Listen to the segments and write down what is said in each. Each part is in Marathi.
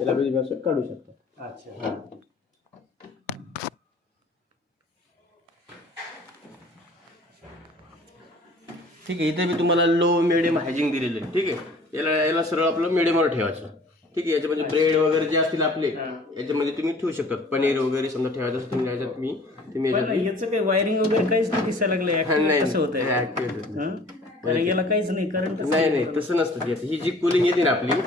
याला बी तुम्ही असं काढू शकता. अच्छा. ठीक आहे. इथे मी तुम्हाला लो मिडियम हायजिंग दिलेलं आहे. ठीक आहे. याला सरळ आपलं मिडियमवर ठेवायचं. ठीक आहे. याच्यामध्ये ब्रेड वगैरे जे असतील आपले याच्यामध्ये तुम्ही ठेवू शकता. पनीर वगैरे समजा ठेवायचं असेल तुम्ही याच्यात तुम्ही याचं काही वायरिंग वगैरे काहीच नाही दिसायला लागलं. कसं होतंय? कारण याला काहीच नाही करंट. नाही तसं नसतं. ही जी कूलिंग येते ना आपली,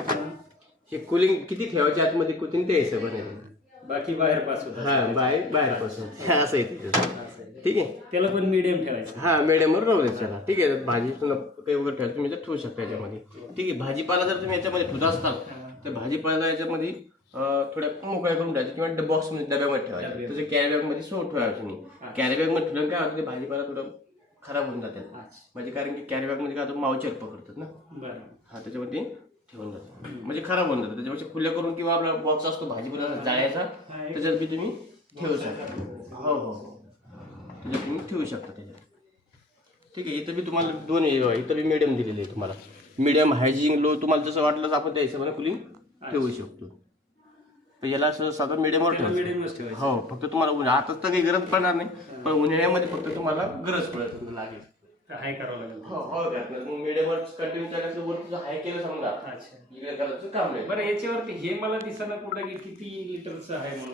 हे कूलिंग किती ठेवायची आतमध्ये कुठून ते हिशोब बनवलं. बाकी बाहेर पास होत. बाहेरपासून असं येते. ठीक आहे. त्याला पण मीडियम ठेवायचं. मिडियमवर राहू द्यायचं त्याला. ठीक आहे. भाजी काही वगैरे ठेवायचं तुम्ही ठेवू शकता याच्यामध्ये. ठीक आहे. भाजीपाला जर तुम्ही याच्यामध्ये ठेवत असाल तर भाजीपाला याच्यामध्ये थोड्या मोकळ्या करून ठेवायचं किंवा बॉक्समध्ये डब्यामध्ये ठेवायचं. त्याच्या कॅरी बॅगमध्ये ठेवायचं नाही. कॅरी बॅगमध्ये ठेवलं काय होतं, ते भाजीपाला थोडं खराब होऊन जातात. म्हणजे कारण की कॅरी बॅगमध्ये काय होतं, मावचर पकडतात ना. त्याच्यामध्ये ठेवून जातं म्हणजे खराब होऊन जातं. त्याच्यापेक्षा खुल्या करून किंवा आपला बॉक्स असतो भाजीपाला जाळायचा, त्याच्यात बी तुम्ही ठेवू शकता. त्याच्यात तुम्ही ठेवू शकता त्याच्यात. ठीक आहे. इथं बी तुम्हाला दोन इथं बी मिडियम दिलेले आहे तुम्हाला. मिडियम हायजिंग लो तुम्हाला जसं वाटलं तर आपण त्या हिशोबाने कुलिंग ठेवू शकतो. तर याला असं साधारण मिडियमवर ठेवायचं. फक्त तुम्हाला आताच तर काही गरज पडणार नाही, पण उन्हाळ्यामध्ये फक्त तुम्हाला गरज पडत लागेल. हाय करावं लागेल. मग मिडियमवर कंटिन्यू करायचं. वर तुझं हाय केलं समजा, इकडे करायचं काम नाही. बरं, याच्यावरती हे मला दिसना कुठं की किती लिटरचं आहे म्हणून.